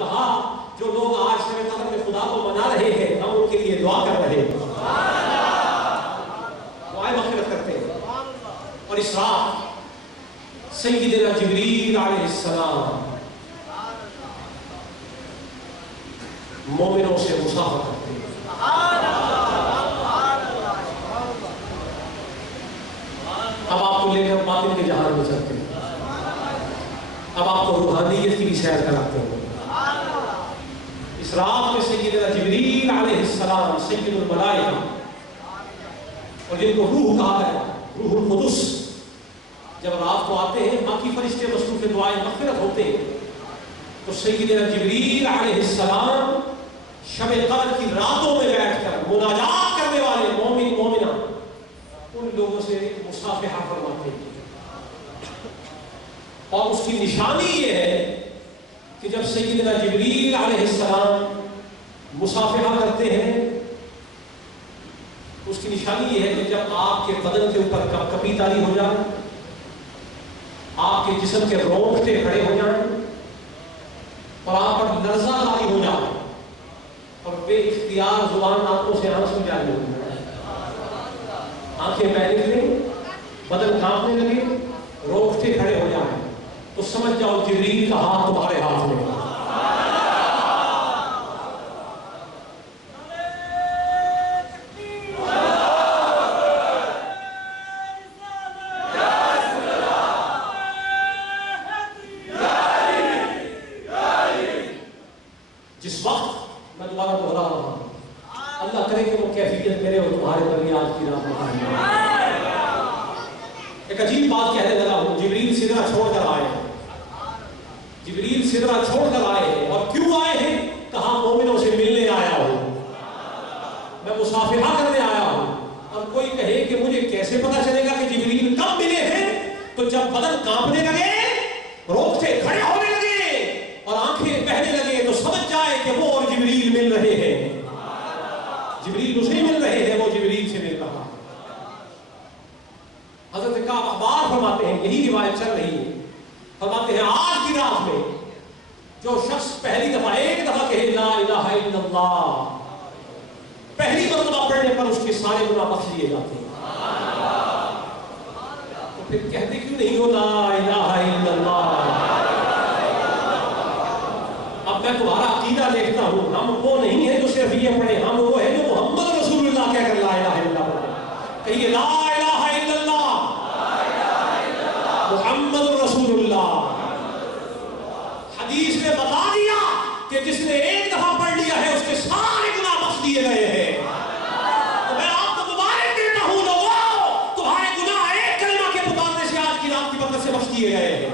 کہا جو لوگ آج شب قدر میں خدا کو منا رہے ہیں ہم ان کے لیے دعا کر رہے ہیں، دعائیں مغفرت کرتے ہیں۔ اور اس رات سیدنا جبریل علیہ السلام مومنوں سے مصافحہ کرتے ہیں۔ اب آپ کو لے کر باطن کے جہان میں چلتے ہیں، اب آپ کو روحانیت کی بھی سیر کراتے ہیں۔ اس رات میں سیدنا جبریل علیہ السلام سید الملائکہ اور جن کو روح کہا ہے، روح القدس، جب رات کو آتے ہیں باقی فرشتے مصروف دعائیں مغفرت ہوتے ہیں، تو سیدنا جبریل علیہ السلام شب قدر کی راتوں میں بیٹھ کر مناجات کرنے والے مومن مومنہ ان لوگوں سے مصافحہ فرماتے ہیں۔ اور اس کی نشانی یہ ہے کہ جب سیدنا جبریل علیہ السلام مصافحہ کرتے ہیں، اس کی نشانی یہ ہے کہ جب آپ کے بدن کے اوپر کپ کپی تاری ہو جائے، آپ کے جسم کے رونگٹے کھڑے ہو جائیں اور آپ پر لرزہ تاری ہو جائے اور بے اختیار زبان آنکھوں سے آنسو جاری ہو جائے، آنکھیں بہنے لگیں، بدن کانپنے لگے، رونگٹے کھڑے ہو جائیں، تو سمجھ جاؤ جبریل کا ہاتھ تمہارے ہاتھ میں۔ جس وقت میں دوبارہ دہرا رہا ہوں، اللہ کرے کہ وہ کیفیت میرے اور تمہارے پر بھی آج کی رات میں آئے۔ ایک عجیب بات کہنے لگا ہوں، جبریل سدرہ چھوڑ کر آئے ہیں، جبریل سدرہ چھوڑ کر آئے ہیں، اور کیوں آئے ہیں؟ کہاں مومنوں سے ملنے آیا ہوں، میں مصافحہ کرنے آیا ہوں۔ اور کوئی کہے کہ مجھے کیسے پتا چلے گا کہ جبریل کب ملے ہیں؟ تو جب بدن کانپنے لگے، روکتے کھڑے ہونے لگے اور آنکھیں بہنے لگے، تو سمجھ جائے کہ وہ اور جبریل مل رہے ہیں، جبریل اسے مل رہے ہیں، وہ جبریل سے مل رہا۔ حضرت کعب اخبار فرماتے ہیں، یہی روایت چل رہی ہے، فرماتے ہیں آج کی رات میں جو شخص پہلی دفعہ ایک دفعہ کہے لا الہ الا اللہ، پہلی مرتبہ پڑھنے پر اس کے سارے گناہ بخش دیے جاتے ہیں۔ تو پھر کہتے کیوں نہیں ہو لا الہ الا اللہ؟ اب میں تمہارا عقیدہ دیکھتا ہوں، ہم وہ نہیں ہیں جو صرف یہ پڑھیں، ہم وہ ہیں جو محمد رسول اللہ کہہ کر لا الہ الا اللہ پڑھیں۔ کہیے لا الہ الا اللہ محمد رسول اللہ۔ حدیث نے بتا دیا کہ جس نے ایک دفعہ پڑھ لیا ہے اس کے سارے گناہ بخش دیے گئے ہیں۔ تو میں آپ کو مبارک دیتا ہوں لوگوں، تمہارے گناہ ایک کلمہ کے پکارنے سے آج کی رات کی برکت سے بخش دیے گئے ہیں۔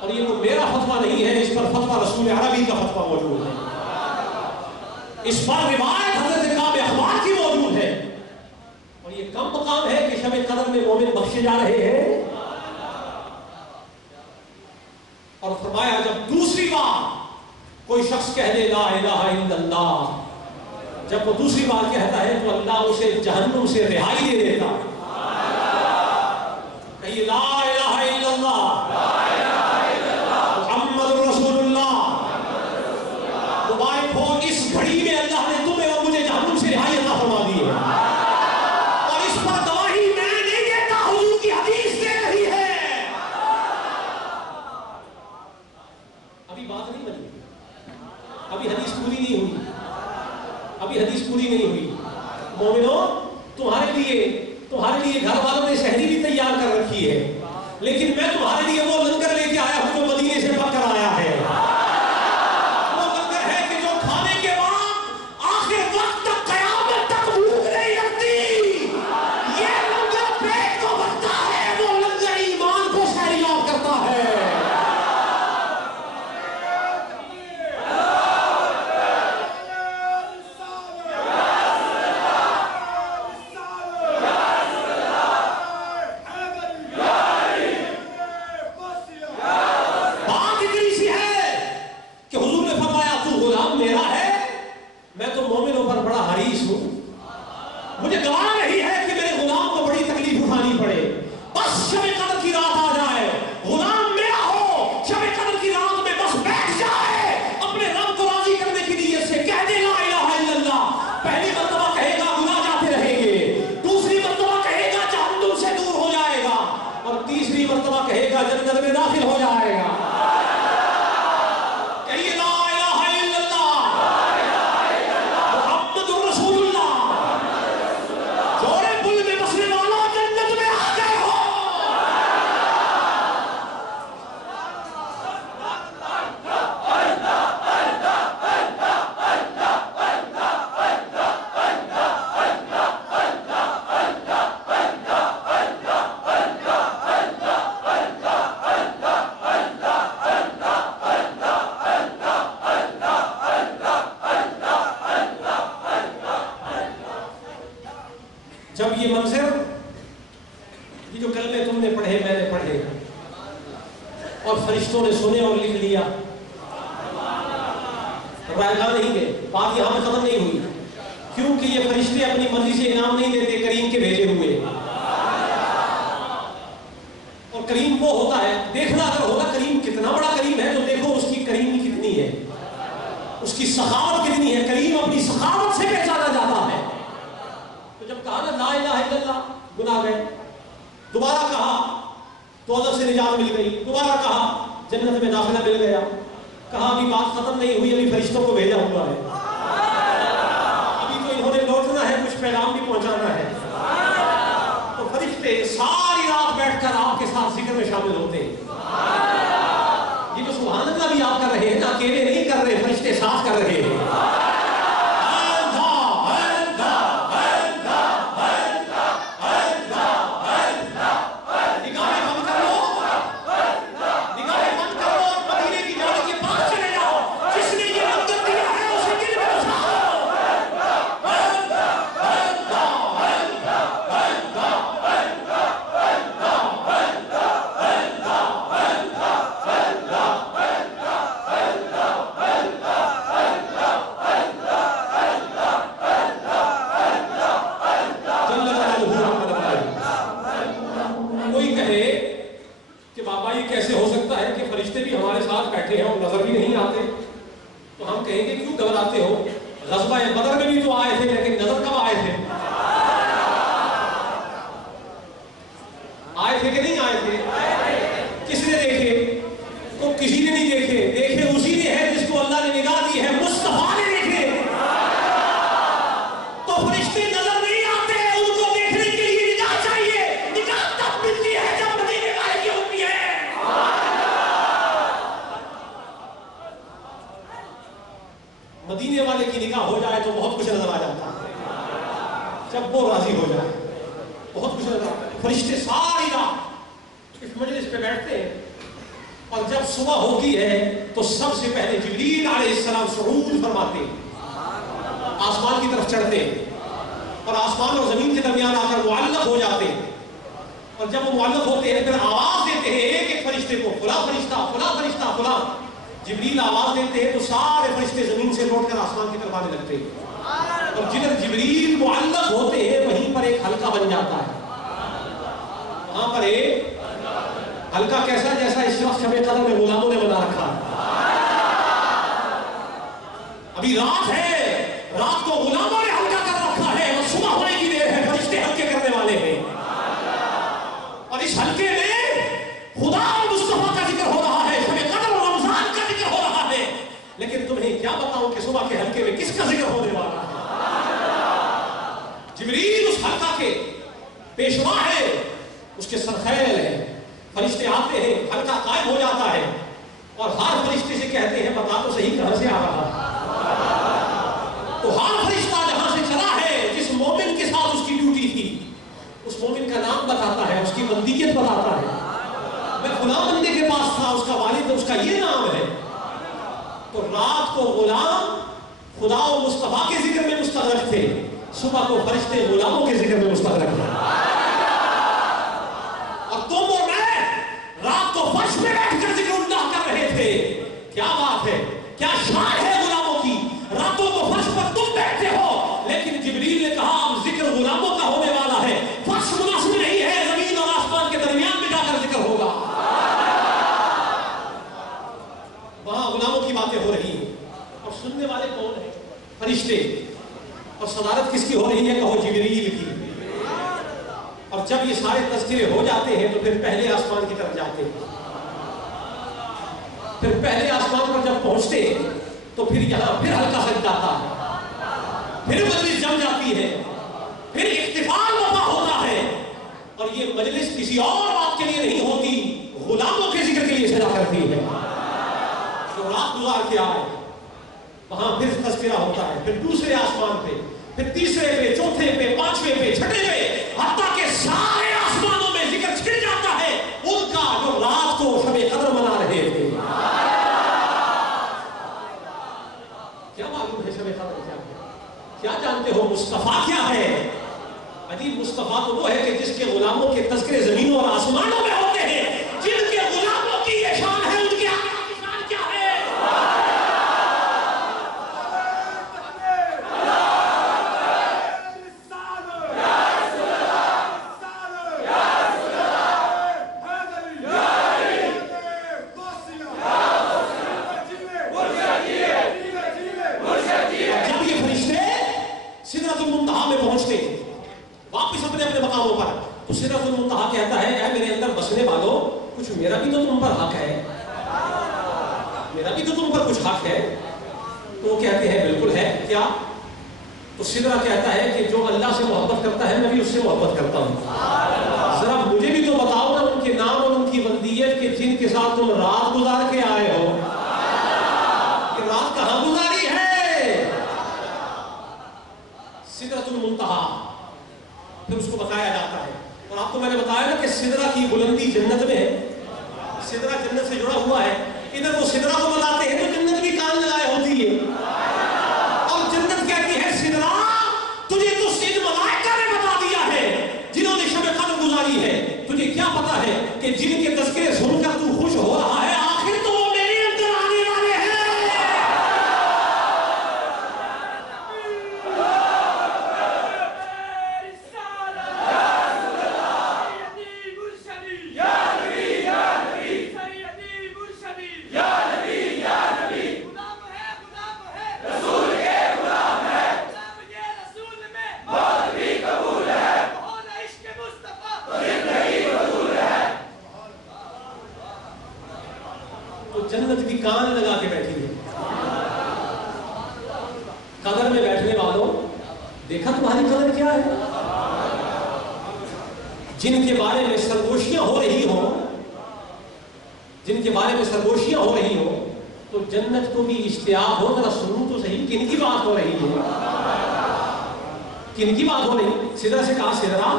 اور یہ کوئی میرا فتویٰ نہیں ہے، اس پر فتویٰ رسول عربی کا فتویٰ موجود ہے، اس پر روایت حضرت کعب اخبار کی موجود ہے۔ اور یہ کم مقام ہے کہ شب قدر میں مومن بخشے جا رہے ہیں۔ اور فرمایا جب دوسری بار کوئی شخص کہہ دے لا الہ الا اللہ، جب وہ دوسری بار کہتا ہے تو اللہ اسے جہنم سے رہائی دے دیتا۔ کہیے لا الہ الا اللہ محمد رسول اللہ۔ مبارک ہو اس گھڑی میں اللہ نے تمہیں اور مجھے جہنم سے رہائی عطا فرما دی ہے، اور اس پر گواہی میں نہیں دیتا، حضور کی حدیث دے رہی ہے۔ ابھی بات نہیں بنی، ابھی حدیث پوری نہیں ہوئی، ابھی حدیث پوری نہیں ہوئی۔ مومنوں، تمہارے لیے گھر والوں نے شہری بھی تیار کر رکھی ہے، لیکن میں تمہارے لیے وہ لنگر لے کے آیا ہوں جو مدینے سے پک کر آیا ہے۔ وہ لنگر ہے کہ جو کھانے کے بعد آخر وقت تک، قیامت تک بھوک نہیں لگتی۔ یہ لنگر پیٹ کو بھرتا ہے، وہ لنگر ایمان کو سیراب کرتا ہے۔ میں داخل ہو جائے گا. کہیے لا الہ الا اللہ محمد رسول اللہ. جوڑے پل میں بسنے والا جنت میں آ گئے ہو. جب یہ منظر، یہ جو کلمے تم نے پڑھے میں نے پڑھے اور فرشتوں نے سنے اور لکھ لیا، رائے گاہ نہیں گئے، بات یہاں پہ ختم نہیں ہوئی. کیونکہ یہ فرشتے اپنی مرضی سے انعام نہیں دیتے، کریم کے بھیجے ہوئے. اور کریم وہ ہوتا ہے، دیکھنا اگر ہوگا کریم کتنا بڑا کریم ہے تو دیکھو اس کی کریمی کتنی ہے، اس کی سخاوت کتنی ہے. کریم اپنی سخاوت سے پہچانا جاتا ہے. جب کہا نا لا الہ الا اللہ گناہ گئے، دوبارہ کہا تو عذاب سے نجات مل گئی، دوبارہ کہا جنت میں داخلہ مل گیا. کہا ابھی بات ختم نہیں ہوئی، ابھی فرشتوں کو بھیجا ہوا ہے، ابھی تو انہوں نے لوٹنا ہے، کچھ پیغام بھی پہنچانا ہے. تو فرشتے ساری رات بیٹھ کر آپ کے ساتھ ذکر میں شامل ہوتے ہیں. یہ تو سبحان اللہ بھی آپ کر رہے ہیں نا، اکیلے نہیں کر رہے، فرشتے ساتھ کر رہے ہیں. مدینے والے کی نگاہ ہو جائے تو بہت کچھ نظر آ جاتا ہے. جب وہ راضی ہو جائے بہت کچھ نظر آتا ہے. فرشتے ساری رات اس مجلس پہ بیٹھتے ہیں اور جب صبح ہوتی ہے تو سب سے پہلے جبریل علیہ السلام صعود فرماتے ہیں، آسمان کی طرف چڑھتے ہیں اور آسمان اور زمین کے درمیان آ کر معلق ہو جاتے ہیں. اور جب وہ معلق ہوتے ہیں پھر آواز دیتے ہیں ایک ایک فرشتے کو، فلاں فرشتہ فلاں فرشتہ فلاں. جبریل آواز دیتے ہیں تو سارے فرشتے زمین سے لوٹ کر آسمان کی طرف آنے لگتے ہیں. اور جدھر جبریل معلق ہوتے ہیں وہیں پر ایک حلقہ بن جاتا ہے. وہاں پر ایک حلقہ کیسا، جیسا اس وقت شب قدر میں غلاموں نے بنا رکھا ہے. ابھی رات ہے، رات کو غلاموں نے حلقہ کر رکھا ہے اور صبح ہونے کی دیر ہے، فرشتے حلقے کرنے والے ہیں. اور اس حلقے میں خدا اور مصطفیٰ کا ذکر ہو رہا ہے، شب قدر اور رمضان کا ذکر ہو رہا ہے. لیکن تمہیں کیا بتاؤں کہ صبح کے حلقے میں کس کا ذکر ہونے والا ہے. جبریل اس حلقہ کے پیشوا ہے، اس کے سرخیل ہے. فرشتے آتے ہیں، حلقہ قائم ہو جاتا ہے اور ہر فرشتے سے کہتے ہیں بتا تو صحیح کہاں سے آ رہا ہے. تو ہر فرشتہ جہاں سے چلا ہے، جس مومن کے ساتھ اس کی ڈیوٹی تھی، اس مومن کا نام بتاتا ہے، اس کی بندگیت بتاتا ہے. میں فلاں بندے کے پاس تھا، اس کا والد، اس کا یہ نام ہے. تو رات کو غلام خدا و مصطفیٰ کے ذکر میں مستغرق تھے، صبح کو فرشتے غلاموں کے ذکر میں مستغرق تھے. اور تم اور میں رات کو فرش میں بیٹھ کر ذکر اللہ کر رہے تھے. کیا بات ہے، کیا شان ہے غلاموں کی. راتوں کو فرش پر تم بیٹھتے ہو، لیکن جبریل نے کہا اب ذکر غلاموں کا ہونے والا ہے. فرش مناسب نہیں ہے، زمین اور آسمان کے درمیان میں جا کر ذکر ہوگا. وہاں غلاموں کی باتیں ہو رہی ہیں اور سننے والے کون ہیں؟ فرشتے. اور صدارت کس کی ہو رہی ہے؟ کہو جبریل کی. اور جب یہ سارے تذکرے ہو جاتے ہیں تو پھر پہلے آسمان کی طرف جاتے ہیں. پھر پہلے آسمان پر جب پہنچتے تو پھر یہاں پھر ہلکا سجدہ تھا، پھر مجلس جم جاتی ہے، پھر احتفال وفا ہوتا ہے، اور یہ مجلس کسی اور بات کے لیے نہیں ہوتی، غلاموں کے ذکر کے لیے سجا کرتی ہے جو رات گزار کے آئے۔ وہاں پھر تذکرہ ہوتا ہے، پھر دوسرے آسمان پہ، پھر تیسرے پہ، چوتھے پہ، پانچویں پہ، چھٹے پہ، حتیٰ کہ سارے آسمانوں میں ذکر چھڑ جاتا ہے ان کا جو رات کو شب قدر منا رہے تھے۔ کیا معلوم ہے شب قدر کیا ہے؟ کیا جانتے ہو مصطفیٰ کیا ہے؟ عجیب مصطفیٰ تو وہ ہے کہ جس کے غلاموں کے تذکرے زمینوں اور آسمانوں میں ہوتے ہیں، جن کے غلاموں کی یہ شان ہے، ان کی آقا کی شان کیا ہے؟ واپس اپنے اپنے مقاموں پر تو سدرۃ المنتہا کہتا ہے اے میرے اندر بسنے والوں، کچھ میرا بھی تو تم پر حق ہے، میرا بھی تو تم پر کچھ حق ہے۔ تو وہ کہتے ہیں بالکل ہے، کیا؟ تو سدرہ کہتا ہے کہ جو اللہ سے محبت کرتا ہے میں بھی اس سے محبت کرتا ہوں، ذرا مجھے بھی تو بتاؤ نا ان کے نام اور ان کی بندیت کہ جن کے ساتھ تم رات گزار کے آئے ہو، کہ رات کہاں گزاری ہے؟ سدرۃ المنتہا پھر اس کو بتایا جاتا ہے، اور آپ کو میں نے بتایا نا کہ سدرہ کی بلندی جنت میں ہے، سدرہ جنت سے جڑا ہوا ہے، ادھر وہ سدرہ کو بتاتے ہیں تو جنت بھی کان لگائے ہوتی ہے، اور جنت کہتی ہے سدرہ تجھے تو ان ملائکہ نے بتا دیا ہے جنہوں نے شب قدر گزاری ہے، تجھے کیا پتا ہے کہ جن کے تذکرے سن کر تو خوش ہو رہا ہے آخر تو وہ میرے اندر آنے والے ہیں۔ جنت بھی کان لگا کے بیٹھی ہے۔ قدر میں بیٹھنے والوں، دیکھا تمہاری قدر کیا ہے؟ جن کے بارے میں سرگوشیاں ہو رہی ہوں، جن کے بارے میں سرگوشیاں ہو رہی ہوں، تو جنت کو بھی اشتیاق ہو، ذرا سنوں تو صحیح کن کی بات ہو رہی ہے، کن کی بات ہو رہی؟ سدرہ سے کہا سدرہ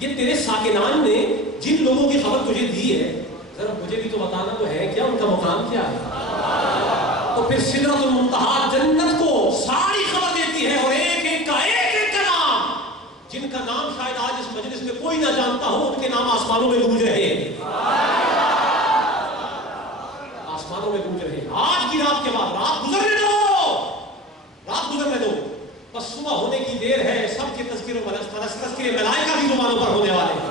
یہ تیرے ساکنان نے جن لوگوں کی خبر تجھے دی ہے ذرا مجھے بھی تو بتانا تو ہے کیا، ان کا مقام کیا ہے؟ تو پھر سدرۃ المنتہا جنت کو ساری خبر دیتی ہے، اور ایک ایک کا نام، جن کا نام شاید آج اس مجلس میں کوئی نہ جانتا ہو، ان کے نام آسمانوں میں گونج رہے ہیں، آسمانوں میں گونج رہے ہیں۔ آج کی رات کے بعد رات گزرنے دو، رات گزرنے دو، بس صبح ہونے کی دیر ہے، سب کے تذکرے ملائکہ بھی زبانوں پر ہونے والے ہیں،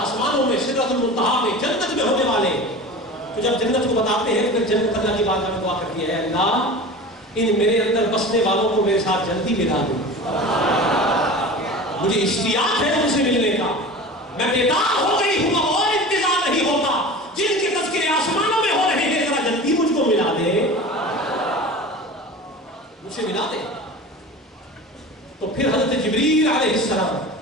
آسمانوں میں سدرۃ المنتہا میں جنت میں ہونے والے۔ تو جب جنت کو بتاتے ہیں پھر جنت اللہ کی بارگاہ میں دعا کرتی ہے، اللہ ان میرے اندر بسنے والوں کو میرے ساتھ جلدی ملا دو، مجھے اشتیاق ہے ان سے ملنے کا، میں بیدار ہو گئی ہوں، اب اور انتظار نہیں ہوتا، جن کے تذکرے آسمانوں میں ہو رہے ہیں ذرا جلدی مجھ کو ملا دے، مجھ سے ملا دے۔ تو پھر حضرت جبریل علیہ السلام